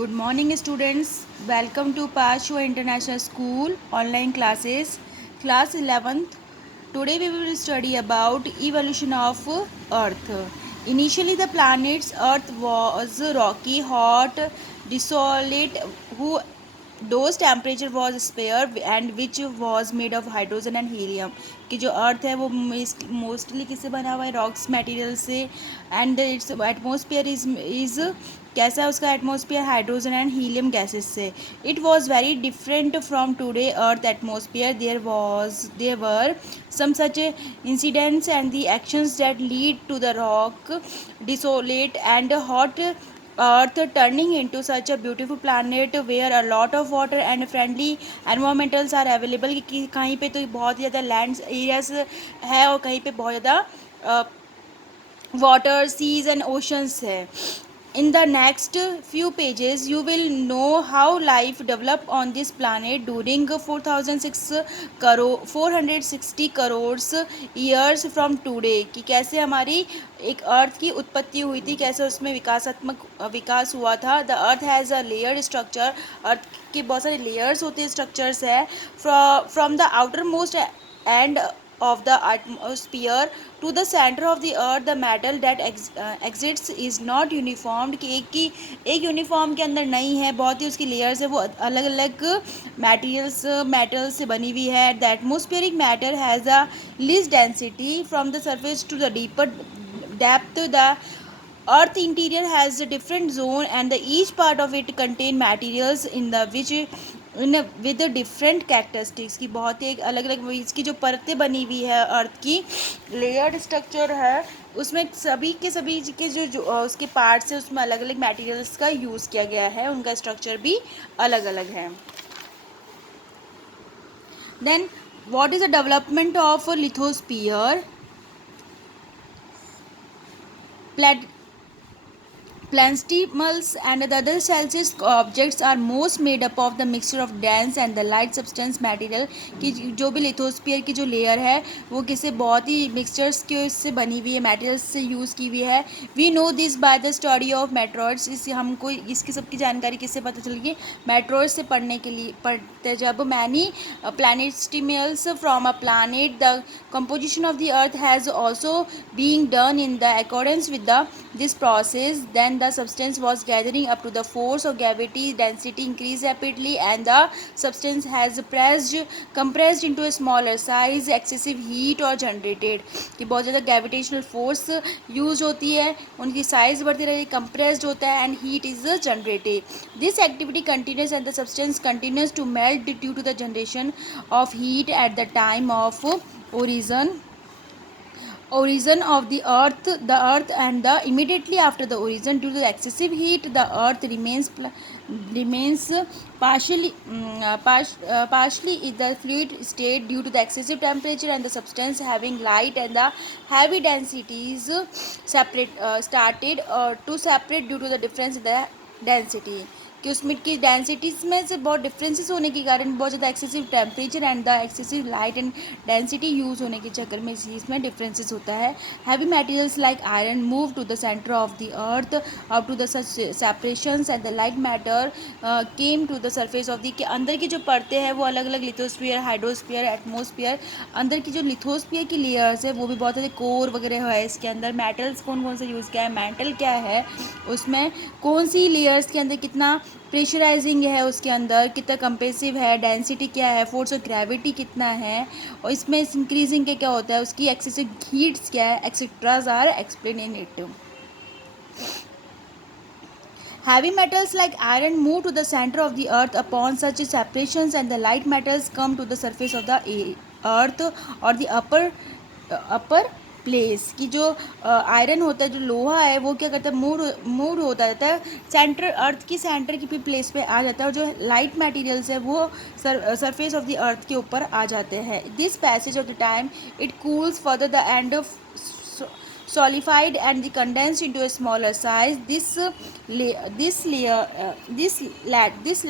Good morning, students. Welcome to Pashua International School online classes, class 11th. Today we will study about evolution of Earth. Initially, the planet's Earth was rocky, hot, desolate, whose temperature was spare and which was made of hydrogen and helium. कि जो अर्थ है वो mostly किससे बना हुआ है, rocks material से. And its atmosphere is कैसा है उसका atmosphere, hydrogen and helium gases से. It was very different from today earth atmosphere. There were some such incidents and the actions that lead to the rock desolate and hot earth turning into such a beautiful planet where a lot of water and friendly environmentals are available. कि कहीं पे तो बहुत ज़्यादा land areas है और कहीं पे बहुत ज़्यादा वाटर सीज एंड ओशंस है. In the next few pages, you will know how life developed on this planet during 460 crores years from today. कि कैसे हमारी एक अर्थ की उत्पत्ति हुई थी, कैसे उसमें विकास हुआ था. The earth has a layered structure. Earth के बहुत सारे लेयर्स होते हैं, स्ट्रक्चर्स है. From the outermost end of the atmosphere to the center of the earth, the metal that exists is not uniformed. कि एक यूनिफॉर्म के अंदर नहीं है, बहुत ही उसकी लेयर्स है, वो अलग अलग मेटल्स से बनी हुई है. The atmospheric matter has a least density from the surface to the deeper depth. The earth interior has a different zone and each part of it contain materials in the which with different characteristics. की बहुत ही अलग अलग इसकी जो परतें बनी हुई है अर्थ की, लेयर्ड स्ट्रक्चर है, उसमें सभी के जो उसके पार्ट्स है उसमें अलग अलग मटेरियल्स का यूज़ किया गया है, उनका स्ट्रक्चर भी अलग अलग है. Then what is the development of lithosphere. Planetimals and the other celestial objects are most made up of the mixture of dense and the light substance material. कि जो भी लिथोस्फीयर की जो लेयर है वो किसी बहुत ही मिक्सचर्स के इससे बनी हुई है, मटेरियल्स से यूज़ की हुई है. We know this by the study of meteoroids. इससे हमको इसकी सबकी जानकारी किससे पता चलेगी, मेट्रॉइड्स से पढ़ते जब many planetesimals from a planet. The composition of the earth has also being done in the accordance with this process. Then the substance was gathering up to the force of gravity. Density increased rapidly and the substance has compressed into a smaller size. Excessive heat or generated. कि बहुत ज़्यादा gravitational force use होती है, उनकी size बढ़ती रहती है, compressed होता है and heat is generated. This activity continues and the substance continues to melt due to the generation of heat at the time of origin of the earth and the immediately after the origin. Due to the excessive heat, the earth remains partially in the fluid state due to the excessive temperature and the substance having light and the heavy densities started to separate due to the difference in the density. कि उसमें की densities में से बहुत differences होने के कारण बहुत ज़्यादा excessive temperature and the excessive light and density use होने के चक्कर में इसमें डिफरेंसेस होता है. Heavy materials like iron move to the centre of the earth up to the separations and the light matter came to the surface of the. के अंदर की जो परतें हैं वो अलग अलग लिथोस्फीयर, हाइड्रोस्फीयर, एटमोस्फीयर. अंदर की जो लिथोस्फीयर की लेयर्स है वो भी बहुत सारे कोर वगैरह है इसके अंदर. मेटल्स कौन कौन से यूज़ किया है, मेटल क्या है, उसमें कौन सी लेयर्स के अंदर कितना प्रेशराइजिंग है, उसके अंदर कितना कंप्रेसिव है, डेंसिटी क्या है, फोर्स ऑफ ग्रेविटी कितना है, और इसमें इंक्रीजिंग के क्या होता है, उसकी एक्सेसिव हीट्स क्या है, extras are explain in it. Heavy metals like iron move to the center of the earth upon such separations and the light metals come to the surface of the earth or the upper place. की जो iron होता है, जो लोहा है, वो क्या करता है, मूव होता रहता है सेंटर, अर्थ की सेंटर की भी प्लेस पे आ जाता है, और जो लाइट मटेरियल्स है वो सरफेस ऑफ द अर्थ के ऊपर आ जाते हैं. This passage of the time it cools further the end of solidified and condensed into a smaller size. This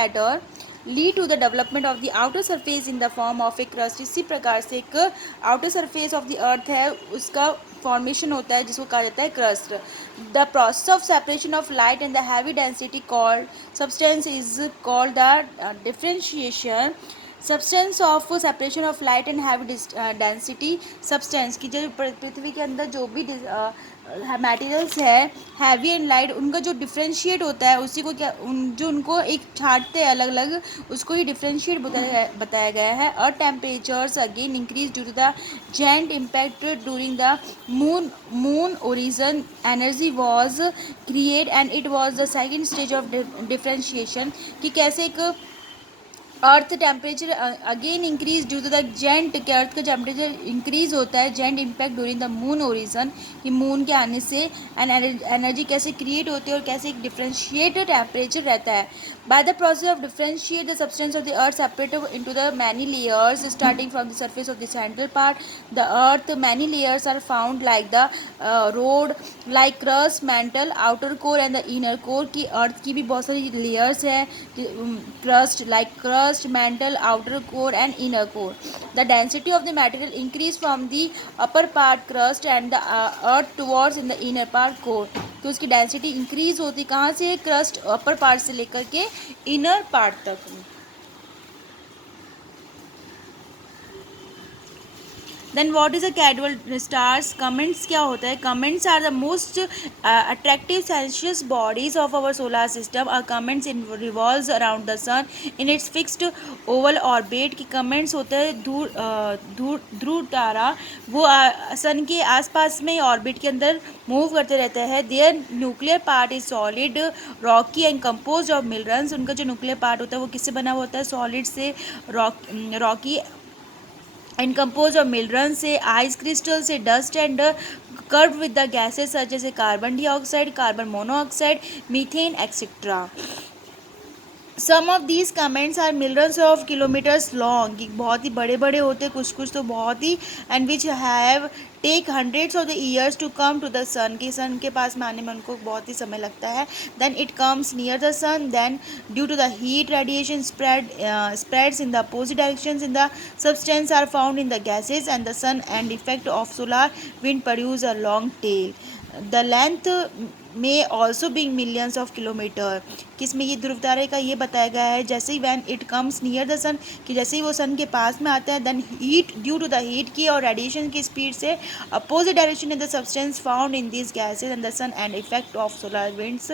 latter lead to the development of the outer surface in the form of a crust. इसी प्रकार से एक outer surface of the earth है, उसका formation होता है जिसको कहा जाता है crust. The process of separation of light and the heavy density called substance is called the differentiation. Substance of separation of light and heavy density. Substance की जो पृथ्वी के अंदर जो भी मटेरियल्स है हैवी एंड लाइट, उनका जो डिफ्रेंशिएट होता है उसी को क्या जो उनको एक छांटते हैं अलग अलग, उसको ही डिफ्रेंशिएट बताया गया है. और temperatures again increase due to the giant impact during the moon origin energy was create and it was the second stage of differentiation. कि कैसे एक earth temperature again increase due to the giant, के earth का temperature increase होता है giant impact during the moon origin, कि moon के आने से एनर्जी कैसे क्रिएट होती है और कैसे एक डिफ्रेंशिएटेड टेम्परेचर रहता है. By the process of differentiate the substance of the earth separated into the many layers starting from the surface of the central part the earth. Many layers are found like the road like crust mantle outer core and the inner core. की earth की भी बहुत सारी layers है, crust like crust mantle, outer core and inner core. The density of the material increase from the upper part crust and the earth towards in the inner part core. तो उसकी density increase होती कहाँ से, crust upper part से लेकर के inner part तक. Then what is a casual stars. Comets क्या होता है. Comets are the most attractive सेंशियस bodies of our solar system. Are comets in revolves around the sun in its fixed oval orbit. की comets होता है ध्रुव तारा, वो सन के आसपास में ऑर्बिट के अंदर मूव करते रहते हैं. Their nuclear part is solid rocky and compose of minerals. उनका जो न्यूक्लियर पार्ट होता है वो किससे बना हुआ होता है, सॉलिड से, rocky and compose of minerals से, आइस क्रिस्टल से, dust and curve with the gases such जैसे carbon dioxide, carbon monoxide, methane etcetera. Some of these comets are millions of kilometers long. बहुत ही बड़े बड़े होते कुछ कुछ तो बहुत ही, and which have take hundreds of the years to come to the sun. की सन के पास में आने में उनको बहुत ही समय लगता है. Then it comes near the sun. Then due to the heat radiation spreads in the opposite directions in the substance are found in the gases and the sun and effect of solar wind produce a long tail. The length may also be millions of kilometer. किसमें ये ध्रुव तारे का ये बताया गया है जैसे ही when it comes near the sun, कि जैसे ही वो सन के पास में आता है, then heat due to the heat की और रेडिएशन की स्पीड से opposite direction in the substance found in this gases and the sun and effect of solar winds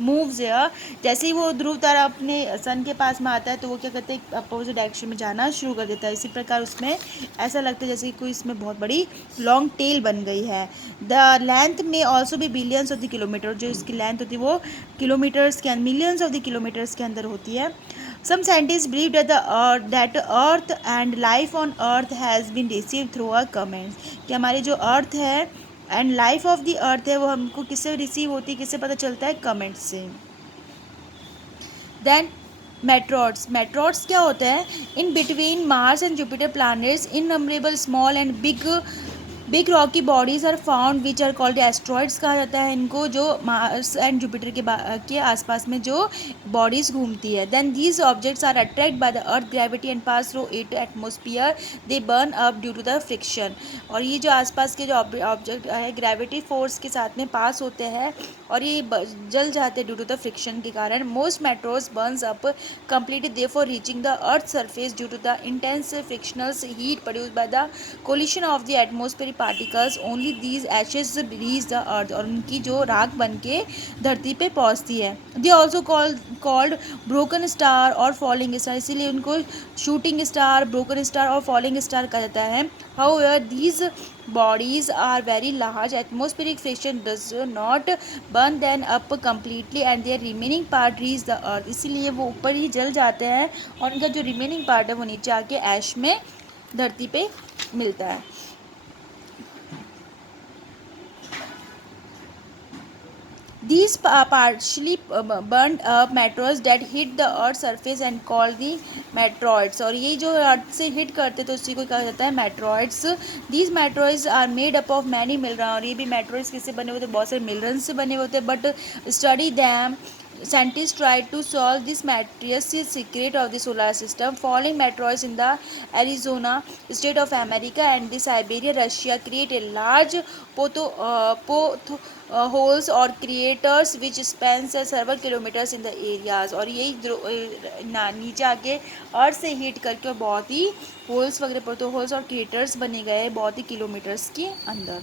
moves here. जैसे ही वो ध्रुव तारा अपने सन के पास में आता है तो वो क्या करते हैं, अपोजिट डायरेक्शन में जाना शुरू कर देता है. इसी प्रकार उसमें ऐसा लगता है जैसे कि कोई इसमें बहुत बड़ी लॉन्ग टेल बन गई है. द लेंथ में ऑल्सो भी बिलियंस ऑफ द किलोमीटर. जो इसकी लेंथ होती है वो किलोमीटर्स के मिलियंस ऑफ द किलोमीटर्स के अंदर होती है. Some scientists believe that Earth and life on Earth has been received through our comments. कि हमारी जो अर्थ है एंड लाइफ ऑफ द अर्थ है वो हमको किससे रिसीव होती है, किससे पता चलता है, कमेंट्स से. देन मेट्रॉइड्स क्या होते हैं. In between Mars and Jupiter planets innumerable small and big rocky bodies are found which are called asteroids कहा जाता है इनको, जो मार्स एंड जुपिटर के आसपास में जो बॉडीज घूमती है. Then these objects are attract by the earth gravity and pass through it atmosphere. They burn up due to the friction. और ये जो आसपास के जो ऑब्जेक्ट है ग्रेविटी फोर्स के साथ में पास होते हैं और ये जल जाते हैं ड्यू टू द फ्रिक्शन के कारण. Most metros Burns up completely therefore reaching the earth's surface due to the intense frictional heat produced by the collision of the atmospheric particles. Only these ashes reach the earth. और उनकी जो राख बन के धरती पे पहुंचती है. they also called broken star और falling star. इसीलिए उनको shooting star, broken star और falling star कहा जाता है. however these bodies are very large. Atmospheric friction does not burn them up completely and their remaining part reach the earth. इसीलिए वो ऊपर ही जल जाते हैं और उनका जो रिमेनिंग पार्ट है वो नीचे आके ऐश में धरती पे मिलता है. These partially burned up meteors that hit the earth's surface and called the meteoroids. और ये जो अर्थ से हिट करते तो उसी को कहा जाता है meteoroids. These meteoroids are made up of many minerals. और ये भी meteoroids किससे बने होते हैं, बहुत सारे मिनरल्स से बने होते हैं. But study them Scientists tried to solve this mysterious secret of the solar system. Falling meteors in the Arizona state of America and the Siberia, Russia create a large holes or craters which spans several kilometers in the areas. और यही नीचे आके अर्थ से hit करके बहुत ही holes वगैरह पोतो holes और craters बने गए बहुत ही किलोमीटर्स के अंदर.